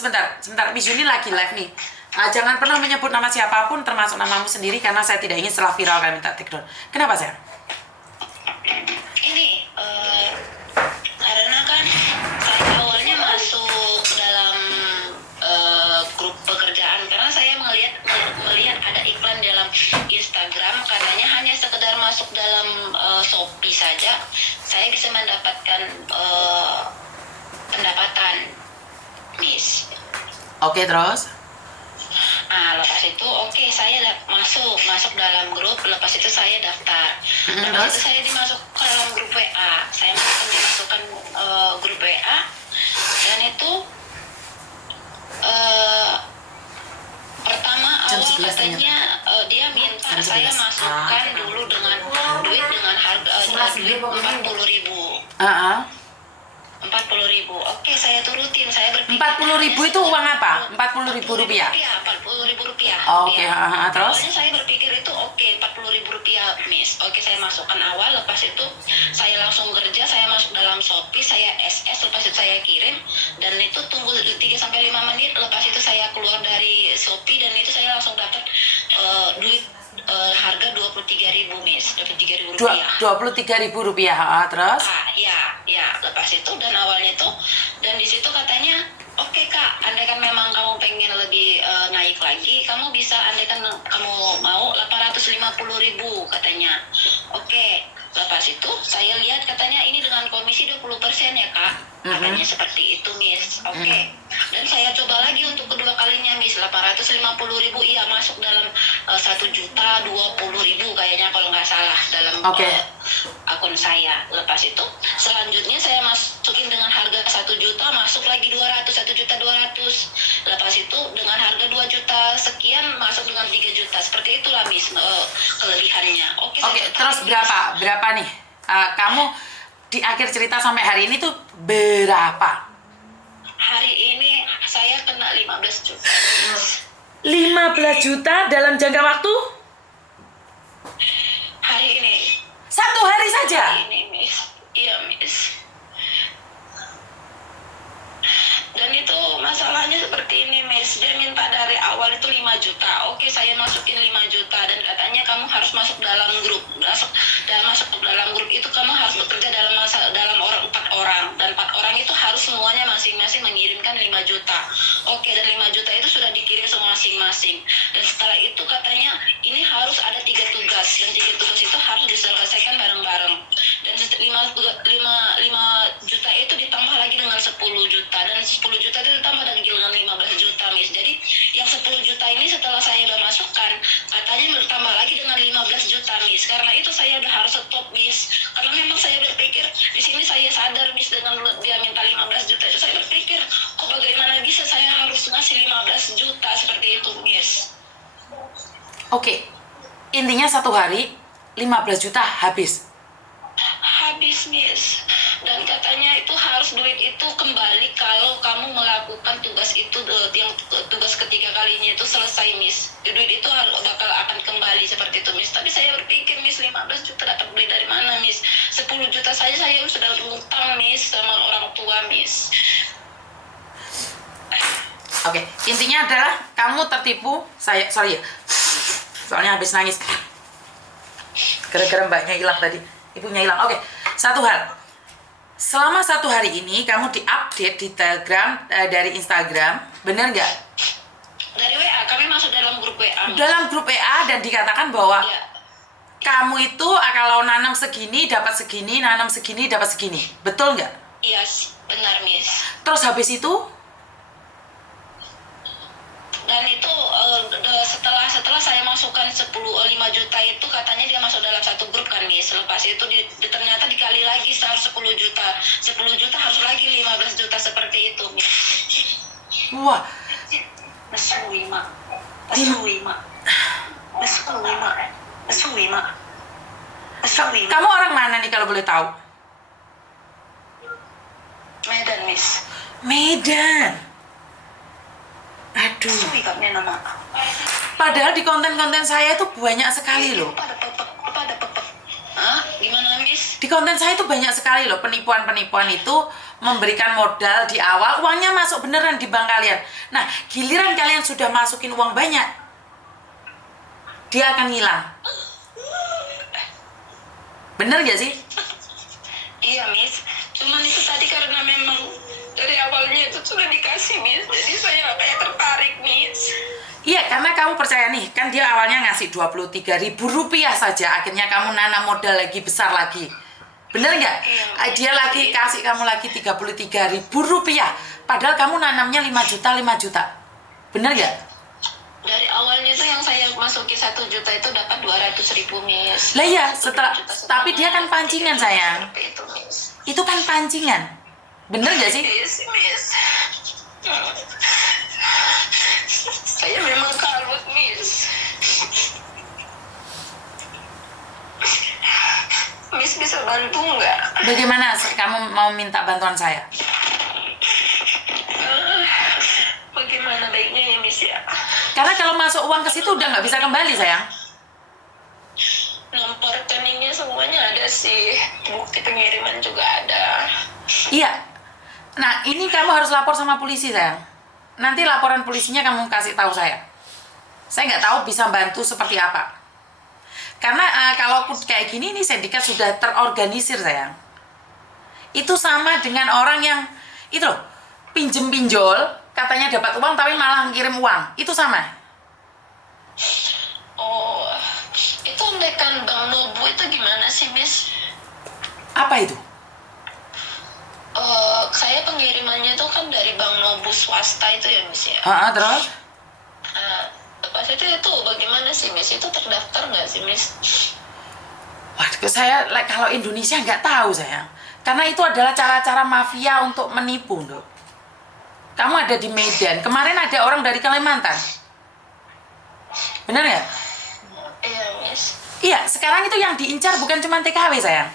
sebentar. Miss Yuni lagi live nih. Jangan pernah menyebut nama siapapun, termasuk namamu sendiri, karena saya tidak ingin setelah viral kalian minta take down. Kenapa, sayang? Ini karena kan saya awalnya masuk dalam grup pekerjaan karena saya melihat ada iklan dalam Instagram, katanya hanya sekedar masuk dalam Shopee saja saya bisa mendapatkan pendapatan, Miss. Oke, terus? Nah, lepas itu saya masuk dalam grup. Lepas itu saya daftar. Lepas itu saya dimasukkan ke dalam grup WA. Saya dimasukkan grup WA dan itu pertama awal katanya dia minta saya masukkan dulu dengan duit dengan harga duit 40.000. 40.000. Oke, saya turutin. Saya berpikir 40.000 itu uang apa? 40.000 rupiah? 40.000 rupiah. Oke, terus? Awalnya saya berpikir itu 40.000 rupiah, Miss. Oke, saya masukkan awal. Lepas itu saya langsung kerja. Saya masuk dalam Shopee. Saya SS. Lepas itu saya kirim. Dan itu tunggu 3-5 menit. Lepas itu saya keluar dari Shopee. Dan itu saya langsung dapat duit harga 23.000, Miss. 23.000 rupiah. 23.000 rupiah, terus? Ya, lepas itu dan awalnya itu dan di situ katanya, oke Kak, andaikan memang kamu pengen lebih naik lagi, kamu bisa, andaikan kamu mau 850.000 katanya. Oke, lepas itu saya lihat katanya ini dengan komisi 20% ya Kak, katanya seperti itu, Miss. Oke. Dan saya coba lagi untuk kedua kalinya, Miss. 850.000 iya masuk dalam 1.020.000 kayaknya kalau nggak salah dalam akun saya. Lepas itu selanjutnya saya masukin dengan harga 1 juta, masuk lagi 1.200.000. Lepas itu dengan harga 2 juta sekian masuk dengan 3 juta. Seperti itulah, Miss, kelebihannya. Oke, terus berapa nih? Kamu di akhir cerita sampai hari ini tuh berapa? Hari ini saya kena 15 juta. 15 juta dalam jangka waktu? Hari ini. 1 hari saja? Hari ini, Miss. Iya, Miss. Dan itu masalahnya seperti ini, Miss. Dia minta dari awal itu 5 juta. Oke, saya masukin 5 juta dan katanya kamu harus masuk dalam grup. Masuk dalam grup itu kamu harus bekerja dalam 4 orang dan 4 orang itu harus semuanya masing-masing mengirimkan 5 juta. Oke, dan 5 juta itu sudah dikirim semua masing-masing. Dan setelah itu katanya ini harus ada 3 tugas dan 3 tugas itu harus diselesaikan bareng-bareng. Dan 5 juta itu ditambah lagi dengan 10 juta dan 10 juta itu ditambah lagi dengan 15 juta, Miss. Jadi yang 10 juta ini setelah saya udah masukkan katanya bertambah lagi dengan 15 juta, Miss. Karena itu saya udah harus stop, Miss. Karena memang saya berpikir di sini saya sadar, Miss, dengan dia minta 15 juta itu saya berpikir kok bagaimana bisa saya harus ngasih 15 juta seperti itu, Miss. Oke. Intinya 1 hari 15 juta habis. Miss. Dan katanya itu harus duit itu kembali kalau kamu melakukan tugas itu yang tugas ketiga kalinya itu selesai, Miss. Duit itu akan kembali seperti itu, Miss. Tapi saya berpikir, Miss, 15 juta dapat duit dari mana, Miss? 10 juta saja saya sudah utang, Miss, sama orang tua, Miss. Oke, intinya adalah kamu tertipu. Sorry ya. Soalnya habis nangis. Gara-gara mbaknya hilang tadi. Ibunya hilang. Oke, satu hal. Selama 1 hari ini kamu diupdate di Telegram dari Instagram, bener nggak? Dari WA, kami masuk dalam grup WA. Dalam grup WA dan dikatakan bahwa kamu itu kalau nanam segini dapat segini, nanam segini dapat segini, betul nggak? Iya, benar, Miss. Terus habis itu? Dan itu setelah saya masukkan 5 juta itu katanya dia masuk dalam satu grup kan, Miss. Lepas itu ternyata dikali lagi 10 juta. 10 juta harus lagi 15 juta seperti itu, Miss. Wah. Kamu orang mana nih kalau boleh tahu? Medan, Miss. Medan. Aduh. Nama. Padahal di konten-konten saya itu banyak sekali loh. Pada pepek. Hah? Gimana, Miss? Di konten saya itu banyak sekali loh penipuan-penipuan itu memberikan modal di awal, uangnya masuk beneran di bank kalian. Nah, giliran kalian sudah masukin uang banyak, dia akan hilang. Bener gak sih? Iya, Miss. Cuman itu tadi karena memang dari awalnya itu sudah dikasih, Miss. Jadi saya kayak tertarik, Miss. Iya, karena kamu percaya nih, kan dia awalnya ngasih Rp23.000 saja, akhirnya kamu nanam modal lagi besar lagi. Bener nggak? Iya. Dia lagi kasih kamu lagi Rp33.000, padahal kamu nanamnya 5 juta, 5 juta. Bener nggak? Dari awalnya itu yang saya masukin 1 juta itu dapat 200.000, Miss. Lah iya, 1 setelah, juta setengah, tapi dia kan pancingan sayang. Itu, Miss. Itu kan pancingan. Bener nggak sih? Iya sih, Miss. Saya memang kalut, Miss. Miss bisa bantu nggak? Bagaimana kamu mau minta bantuan saya? Bagaimana baiknya ya, Miss ya? Karena kalau masuk uang ke situ udah nggak bisa kembali sayang. Nomor rekeningnya semuanya ada sih. Bukti pengiriman juga ada. Iya. Nah, ini kamu harus lapor sama polisi sayang. Nanti laporan polisinya kamu kasih tahu saya. Saya nggak tahu bisa bantu seperti apa. Karena kalau kayak gini nih sindikat sudah terorganisir sayang. Itu sama dengan orang yang itu loh, pinjem pinjol, katanya dapat uang tapi malah ngirim uang. Itu sama. Oh, itu rekan Bang Nobu itu gimana sih, Miss? Apa itu? Saya pengirimannya tuh kan dari Bang Nobu swasta itu ya, Miss ya. Terus? Pas itu bagaimana sih, Miss? Itu terdaftar nggak sih, Miss? Waduh, saya kalau Indonesia nggak tahu sayang. Karena itu adalah cara-cara mafia untuk menipu, Dok. Kamu ada di Medan. Kemarin ada orang dari Kalimantan. Benar ya? Iya, Miss. Iya, sekarang itu yang diincar bukan cuma TKW sayang.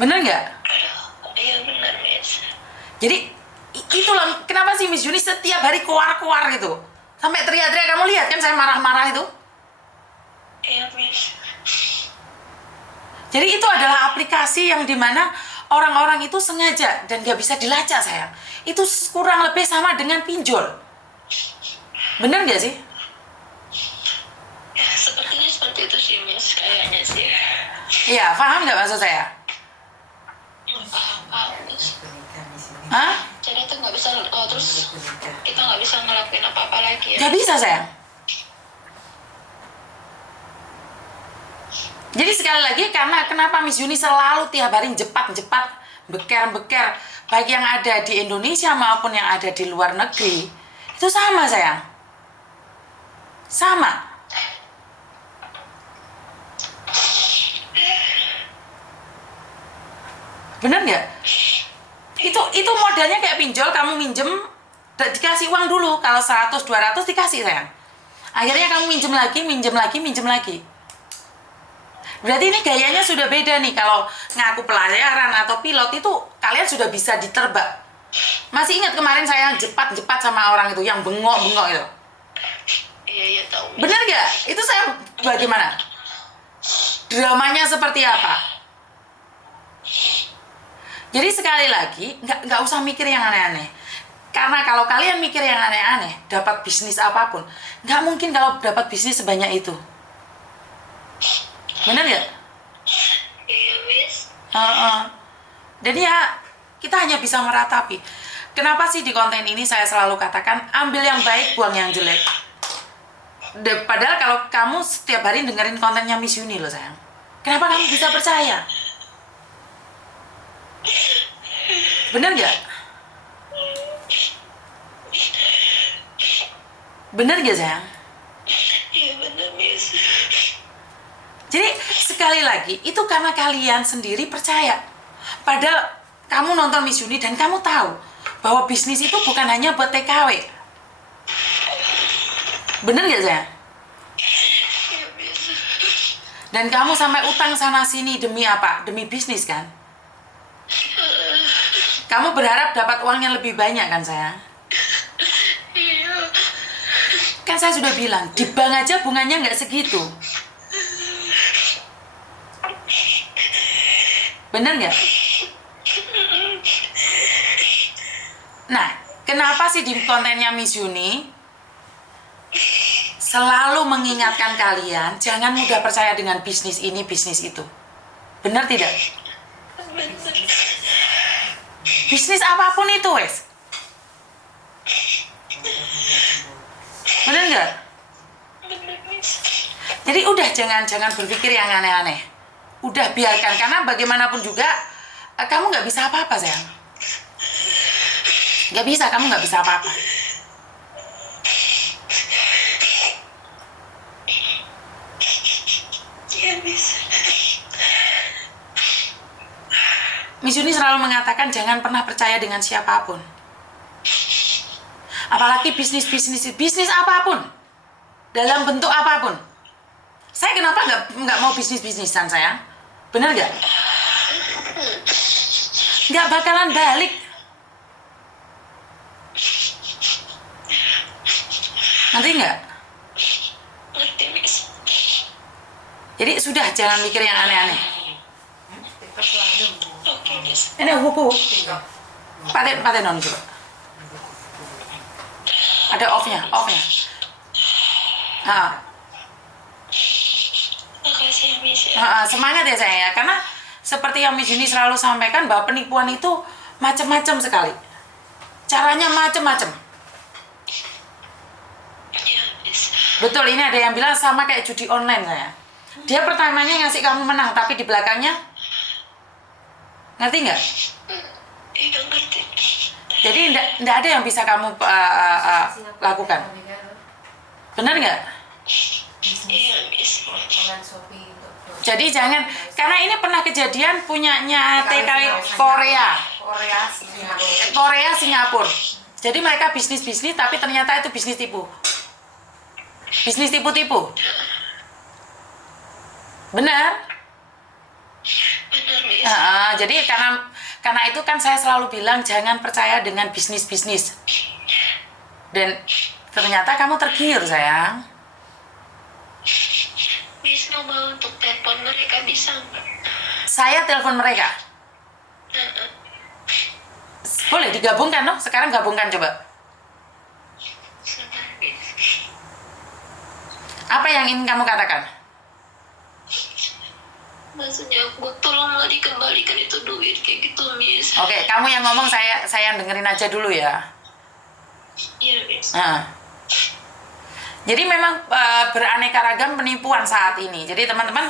Bener nggak? Iya, benar, Miss. Jadi itulah kenapa sih Miss Juni setiap hari keluar-keluar gitu. Sampai teriak-teriak, kamu lihat kan saya marah-marah itu. Iya, Miss. Jadi itu adalah aplikasi yang dimana orang-orang itu sengaja dan nggak bisa dilacak sayang. Itu kurang lebih sama dengan pinjol. Bener nggak sih? Ya, sepertinya seperti itu sih, Miss. Kayaknya sih. Iya, paham nggak maksud saya? Paham, Miss. Hah? Jadi itu nggak bisa, terus kita nggak bisa ngelakuin apa-apa lagi ya? Nggak bisa sayang. Jadi sekali lagi karena kenapa Miss Yuni selalu tiap hari jepat-jepat, beker-beker, baik yang ada di Indonesia maupun yang ada di luar negeri, itu sama sayang. Sama. Bener nggak? Itu modelnya kayak pinjol, kamu minjem, dikasih uang dulu. Kalau 100-200 dikasih sayang. Akhirnya kamu minjem lagi, minjem lagi, minjem lagi. Berarti ini gayanya sudah beda nih. Kalau ngaku pelayaran atau pilot itu kalian sudah bisa diterbak. Masih ingat kemarin saya jepat-jepat sama orang itu yang bengok-bengok itu? Iya, tahu. Bener nggak? Itu saya bagaimana? Dramanya seperti apa? Jadi sekali lagi nggak usah mikir yang aneh-aneh. Karena kalau kalian mikir yang aneh-aneh, dapat bisnis apapun, nggak mungkin kalau dapat bisnis sebanyak itu. Bener nggak? Iya, Miss. Jadi ya kita hanya bisa meratapi. Kenapa sih di konten ini saya selalu katakan ambil yang baik, buang yang jelek. Padahal kalau kamu setiap hari dengerin kontennya Miss Yuni loh sayang. Kenapa kamu bisa percaya? Bener nggak? Bener nggak sayang? Iya, benar, Miss. Jadi sekali lagi itu karena kalian sendiri percaya. Padahal kamu nonton Miss Yuni dan kamu tahu bahwa bisnis itu bukan hanya buat TKW. Bener nggak sayang? Iya, Miss. Dan kamu sampai utang sana sini demi apa? Demi bisnis kan? Kamu berharap dapat uangnya lebih banyak kan sayang? Iya. Kan saya sudah bilang, di bank aja bunganya nggak segitu. Bener nggak? Nah, kenapa sih di kontennya Miss Yuni selalu mengingatkan kalian jangan mudah percaya dengan bisnis ini, bisnis itu? Benar tidak? Bener. Bisnis apapun itu, wes. Benar nggak? Bener, Miss. Jadi udah jangan berpikir yang aneh-aneh. Udah biarkan, karena bagaimanapun juga kamu nggak bisa apa-apa, sayang. Nggak bisa, kamu nggak bisa apa-apa. Iya, Miss. Miss Yuni selalu mengatakan jangan pernah percaya dengan siapapun. Apalagi bisnis apapun, dalam bentuk apapun. Saya kenapa nggak mau bisnis-bisnisan, sayang? Bener nggak? Nggak bakalan balik. Nanti nggak? Ngerti, Miss. Jadi sudah, jangan mikir yang aneh-aneh. Oke, Miss. Ini hukum. Paten non coba. Ada off-nya. Nah, Makasih, Miss. Ya. semangat ya sayang ya, karena seperti yang Miss Yuni selalu sampaikan bahwa penipuan itu macam-macam sekali. Caranya macam-macam. Iya, Miss. Betul, ini ada yang bilang sama kayak judi online saya. Dia pertamanya ngasih kamu menang, tapi di belakangnya, ngerti nggak? Iya, ngerti. Jadi nggak ada yang bisa kamu lakukan. Benar nggak? Iya, Miss. Jadi jangan, karena ini pernah kejadian punyanya TKI Korea, Singapura. Jadi mereka bisnis tapi ternyata itu bisnis tipu. Bisnis tipu-tipu. Benar? Bener, Miss. Jadi karena itu kan saya selalu bilang jangan percaya dengan bisnis. Dan ternyata kamu tergiur, sayang. Miss, coba untuk telepon mereka bisa nggak? Saya telepon mereka. Heeh. Boleh digabungkan, no? Sekarang gabungkan coba. Sebentar, Miss. Apa yang ingin kamu katakan? Maksudnya aku tolong nggak dikembalikan itu duit kayak gitu, Miss. Oke, kamu yang ngomong, saya dengerin aja dulu ya. Iya, Miss. Nah, jadi memang beraneka ragam penipuan saat ini. Jadi teman-teman